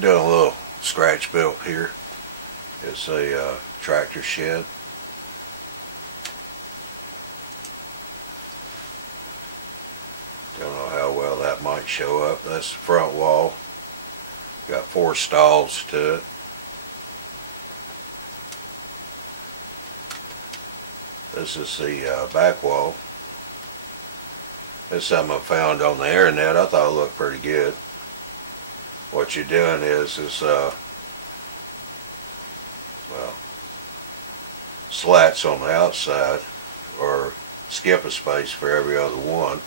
doing a little scratch built here. It's a tractor shed. Don't know how well that might show up. That's the front wall. Got 4 stalls to it. This is the back wall. This is something I found on the internet. I thought it looked pretty good. What you're doing is well, slats on the outside, or skip a space for every other one.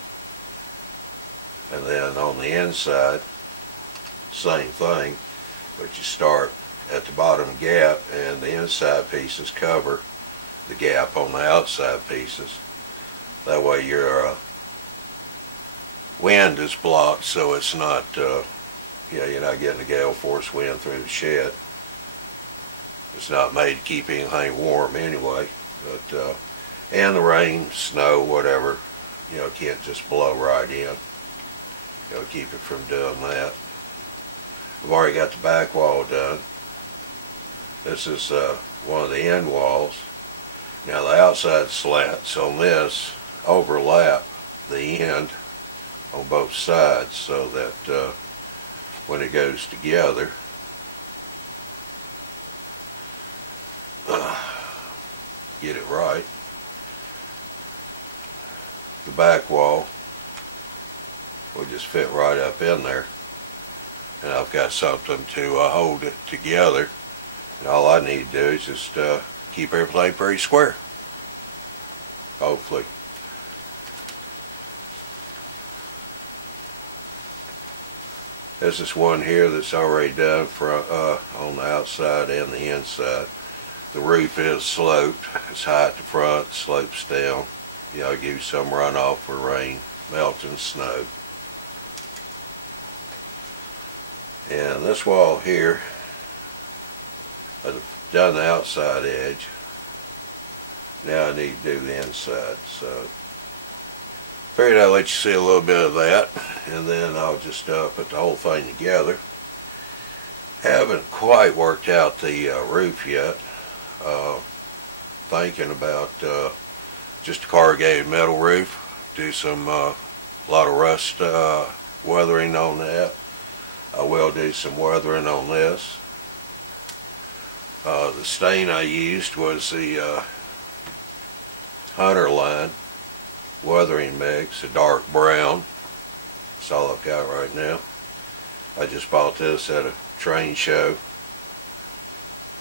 And then on the inside, same thing, but you start at the bottom gap and the inside pieces cover the gap on the outside pieces. That way your wind is blocked, so it's not, you're not getting a gale force wind through the shed. It's not made to keep anything warm anyway, but and the rain, snow, whatever, can't just blow right in. Keep it from doing that. I've already got the back wall done. This is one of the end walls. Now the outside slats on this overlap the end on both sides, so that when it goes together, get it right. The back wall will just fit right up in there, and I've got something to hold it together, and all I need to do is just keep everything pretty square, hopefully. This is one here that's already done on the outside and the inside. The roof is sloped. It's high at the front, slopes down. Give you some runoff for rain, melting snow. And this wall here, I've done the outside edge. Now I need to do the inside. So figured I'd let you see a little bit of that, and then I'll just put the whole thing together. Haven't quite worked out the roof yet. Thinking about just a corrugated metal roof. Do some lot of rust weathering on that. I will do some weathering on this. The stain I used was the Hunter Line weathering mix, a dark brown. That's all I've got right now. I just bought this at a train show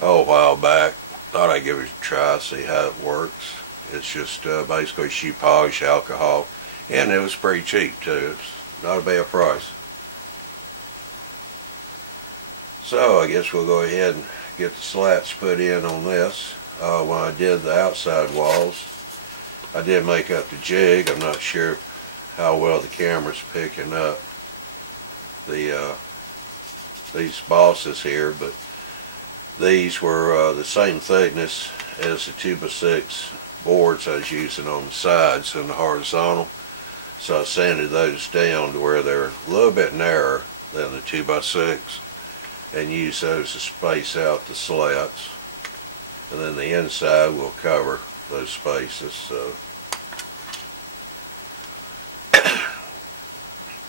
a while back. Thought I'd give it a try, see how it works. It's just basically shoe polish, alcohol, and it was pretty cheap too. It's not a bad price. So I guess we'll go ahead and get the slats put in on this. When I did the outside walls, I did make up the jig. I'm not sure how well the camera's picking up these bosses here, but these were the same thickness as the 2x6 boards I was using on the sides and the horizontal. So I sanded those down to where they're a little bit narrower than the 2x6, and use those to space out the slats. And then the inside will cover those spaces. So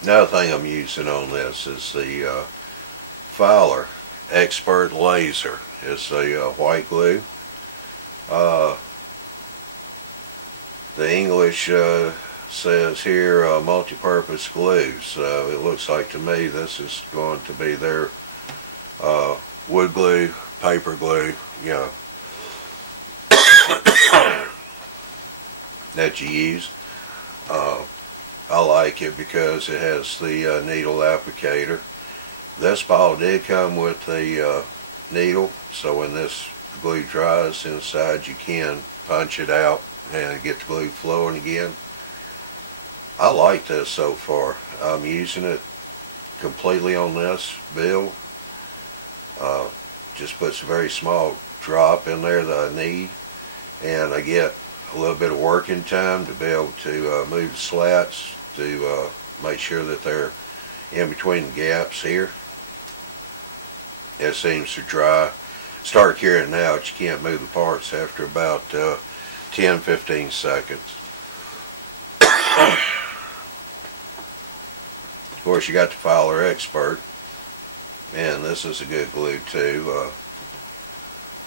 another thing I'm using on this is the Fowler Expert Laser. It's a white glue. The English says here multi-purpose glue, so it looks like to me this is going to be their wood glue, paper glue, that you use. I like it because it has the needle applicator. This ball did come with the needle, so when this glue dries inside, you can punch it out and get the glue flowing again. I like this so far. I'm using it completely on this build. Just puts a very small drop in there that I need, and I get a little bit of working time to be able to move the slats to make sure that they're in between the gaps here. it seems to dry. Start carrying it out, you can't move the parts after about 10-15 seconds. Of course, you got the Filer Expert, and this is a good glue too.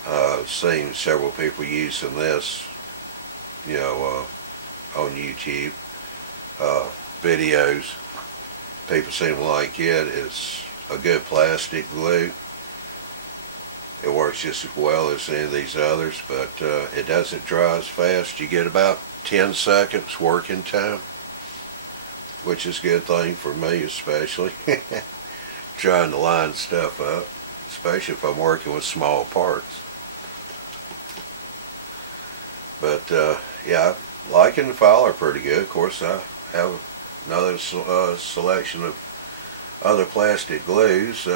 I've seen several people using this, on YouTube videos. People seem to like it. It's a good plastic glue. It works just as well as any of these others, but it doesn't dry as fast. You get about 10 seconds working time, which is a good thing for me, especially trying to line stuff up, especially if I'm working with small parts. But yeah, I'm liking the Filer pretty good. Of course, I have another selection of other plastic glues.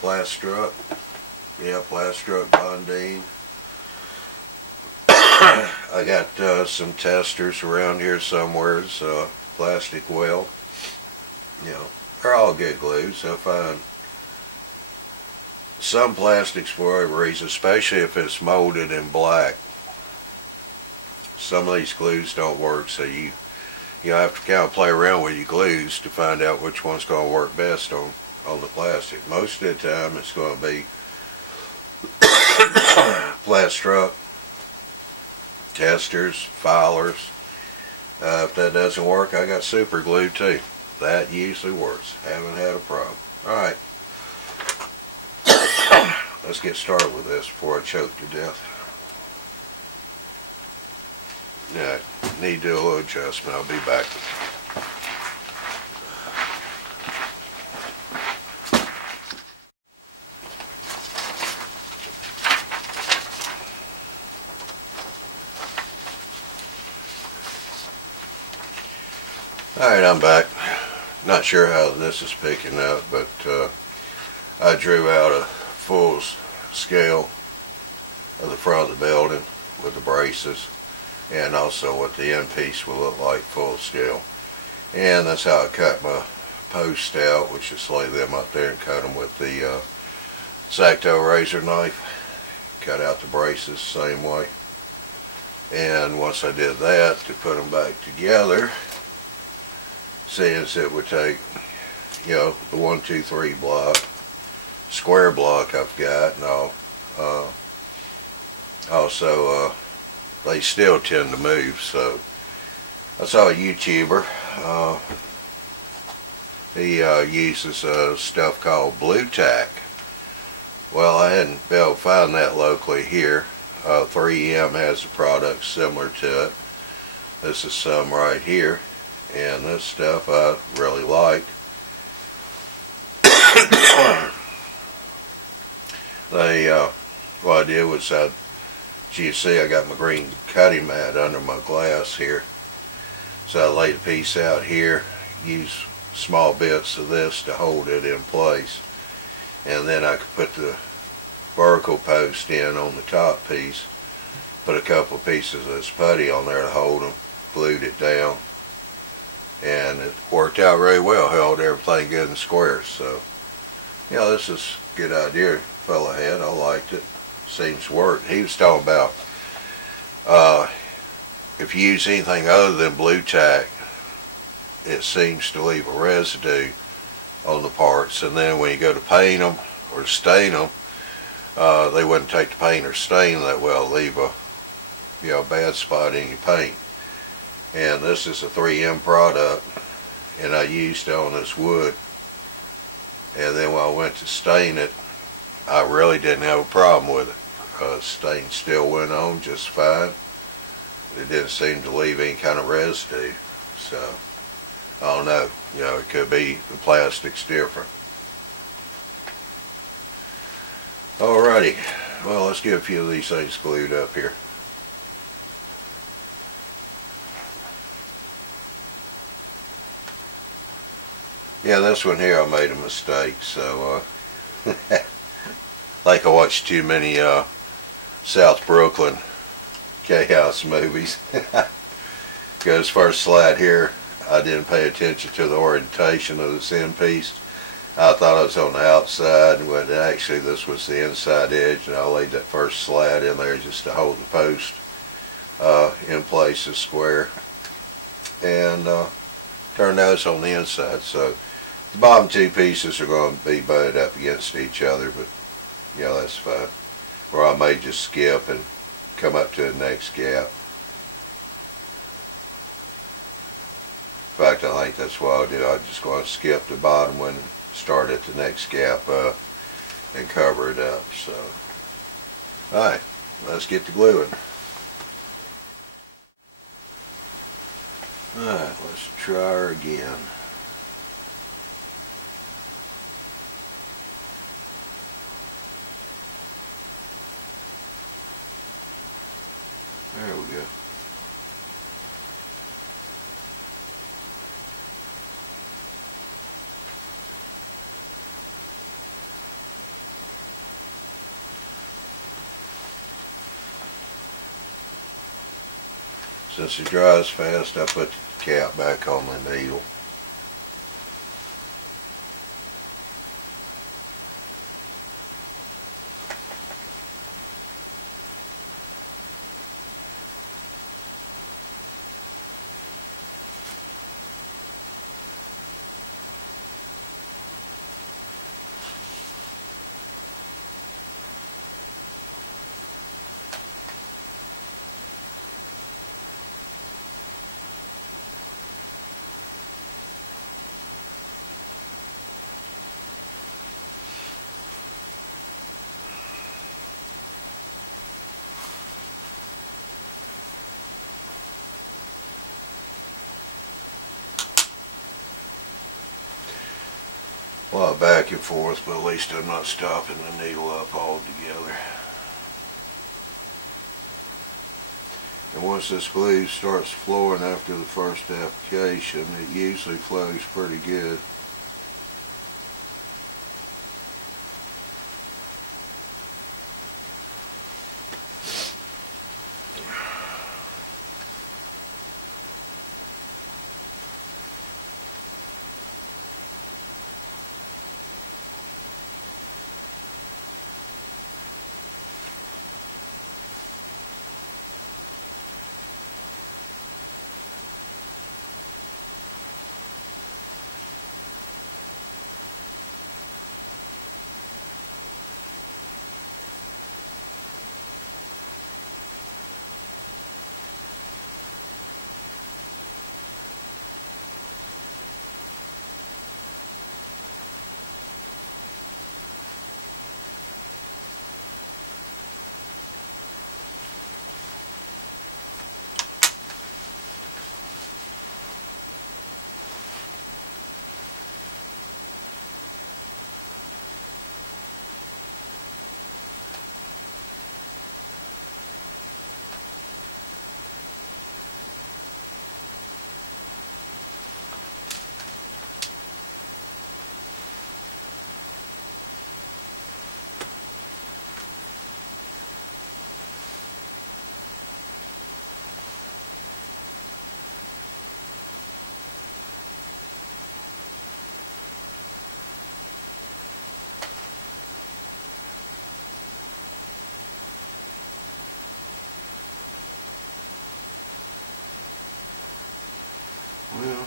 Plastruct, Plastruct Bondine. I got some testers around here somewhere. Plastic Well. They're all good glues. I find some plastics, for whatever reason, especially if it's molded in black, some of these glues don't work, so you have to kind of play around with your glues to find out which one's going to work best on the plastic. Most of the time it's going to be Plastruct, testers, filers. If that doesn't work, I got super glue too. That usually works. Haven't had a problem. Alright. Let's get started with this before I choke to death. Yeah, need to do a little adjustment. I'll be back. Alright, I'm back. Not sure how this is picking up, but I drew out a full scale of the front of the building with the braces, and also what the end piece will look like full scale. And that's how I cut my posts out, which is lay them up there and cut them with the X-Acto razor knife. Cut out the braces same way. And once I did that, to put them back together, since it would take, the 1, 2, 3 block, square block I've got, and I'll also they still tend to move. So I saw a YouTuber, he uses stuff called blue tack. Well, I hadn't been able to find that locally here. 3M has a product similar to it. This is some right here. And this stuff I really liked. What I did was, as you see, I got my green cutting mat under my glass here. So I laid a piece out here, use small bits of this to hold it in place. And then I could put the vertical post in on the top piece, put a couple of pieces of this putty on there to hold them, glued it down. And it worked out very well, held everything good and square. So, this is a good idea fella had. I liked it. Seems to work. He was talking about if you use anything other than blue tack, it seems to leave a residue on the parts, and then when you go to paint them or stain them, they wouldn't take the paint or stain that well, leave a bad spot in your paint. And this is a 3M product, and I used it on this wood, and then when I went to stain it, I really didn't have a problem with it. Stain still went on just fine. It didn't seem to leave any kind of residue. So I don't know, it could be the plastic's different. Alrighty, well, let's get a few of these things glued up here. Yeah, this one here I made a mistake, so like I watched too many South Brooklyn K-House movies. Because first slide here, I didn't pay attention to the orientation of this end piece. I thought it was on the outside, but actually this was the inside edge, and I laid that first slat in there just to hold the post in place as square, and turned out it's on the inside. So the bottom two pieces are going to be butted up against each other, but you know, that's fine. Or I may just skip and come up to the next gap. In fact, I think that's what I'll do. I'm just going to skip the bottom one and start at the next gap and cover it up. So, alright, let's get to gluing. Alright, let's try her again. There we go. Since it dries fast, I put the cap back on the needle. A lot back and forth, but at least I'm not stopping the needle up altogether. And once this glue starts flowing after the first application, it usually flows pretty good. Well,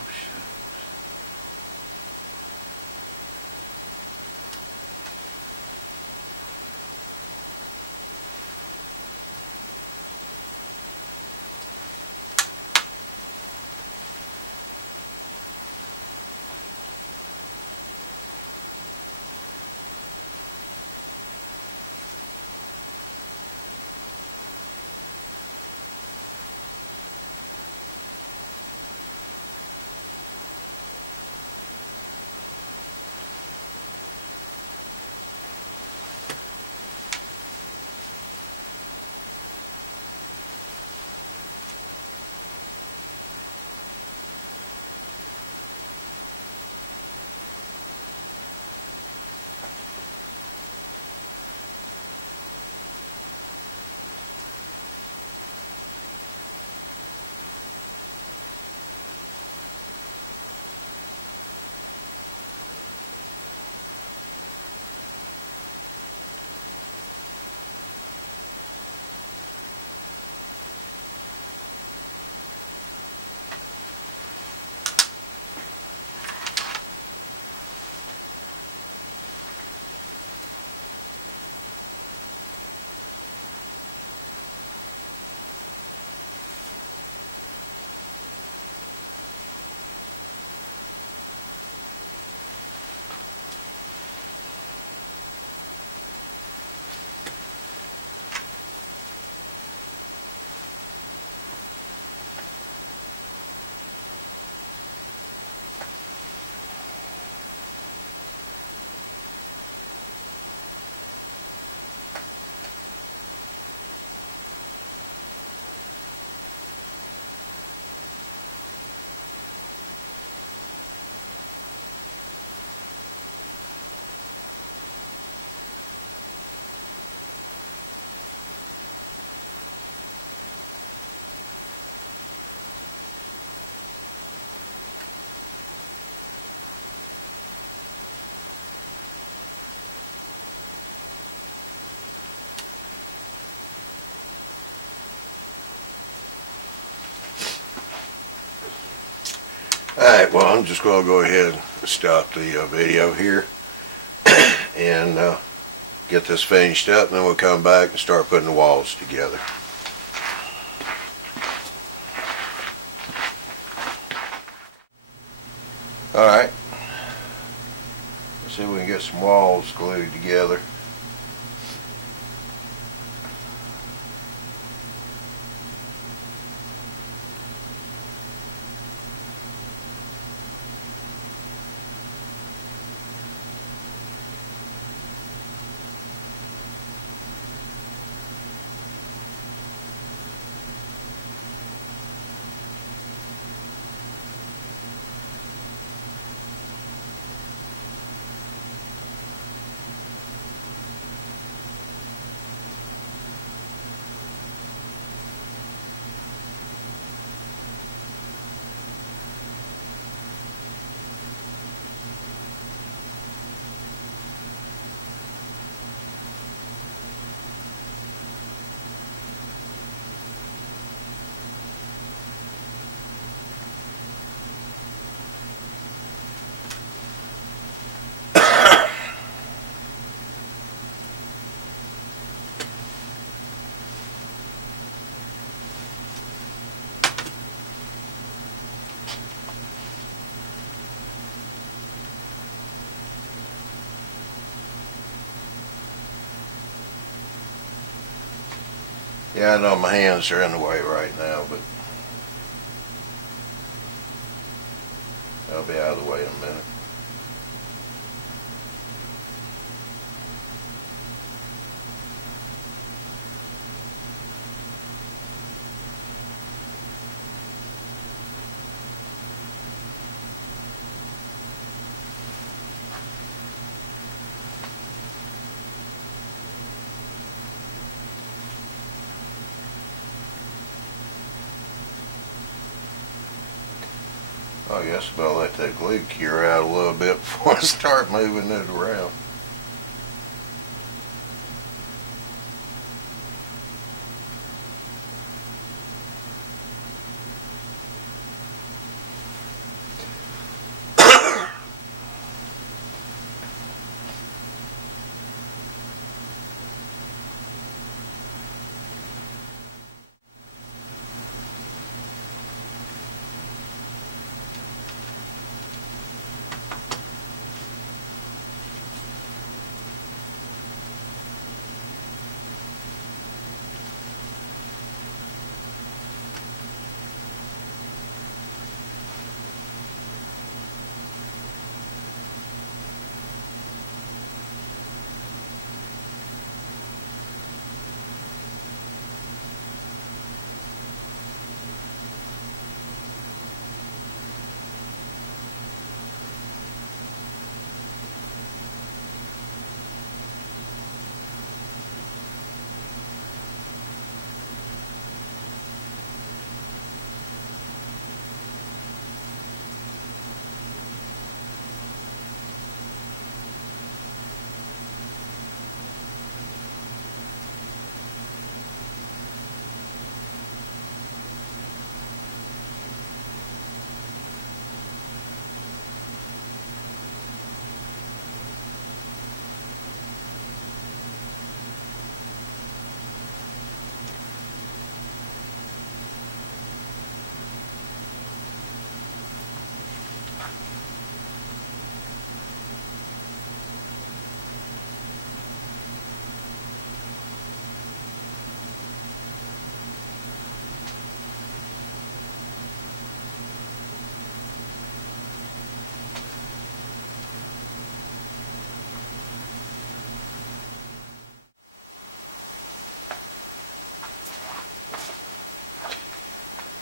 Alright, well, I'm just going to go ahead and stop the video here and get this finished up, and then we'll come back and start putting the walls together. Alright, let's see if we can get some walls glued together. Yeah, I know my hands are in the way right now, but they'll be out of the way in a minute. I guess I better let that glue cure out a little bit before I start moving it around.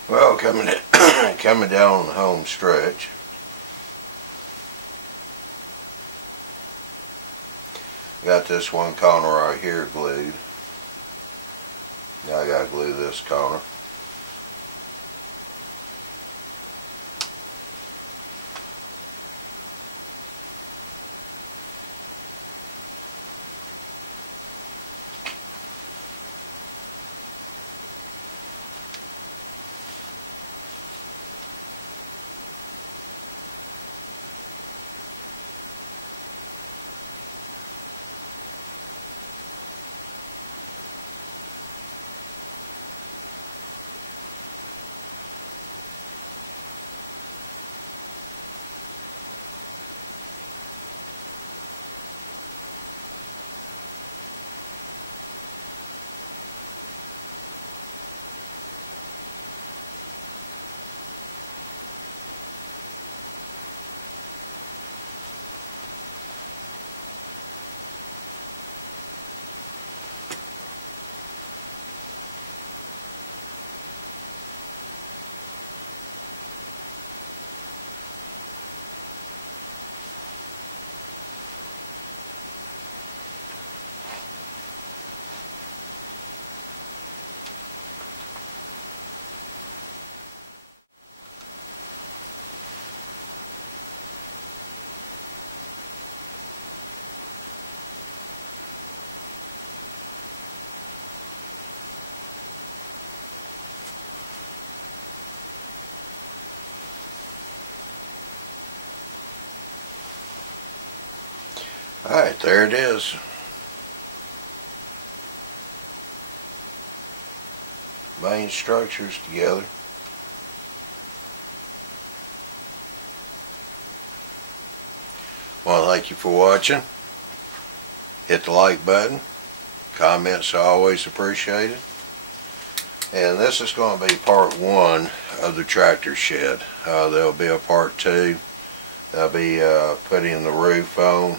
Well, coming down the home stretch, got this one corner right here glued. Now I gotta glue this corner. Alright, there it is. Main structures together. Well, thank you for watching. Hit the like button. Comments are always appreciated. And this is going to be part 1 of the tractor shed. There'll be a part 2. I'll be putting the roof on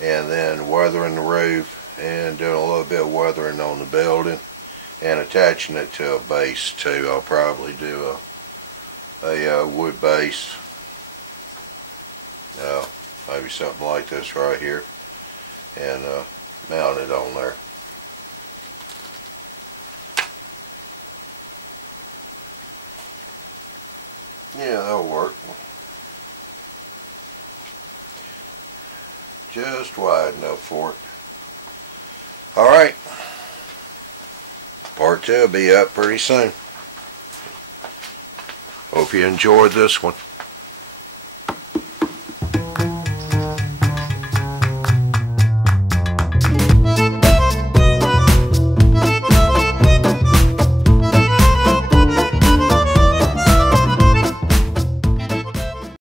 and then weathering the roof and doing a little bit of weathering on the building and attaching it to a base too. I'll probably do a wood base, maybe something like this right here, and mount it on there. Yeah, that'll work. Just wide enough for it. Alright. Part 2 will be up pretty soon. Hope you enjoyed this one.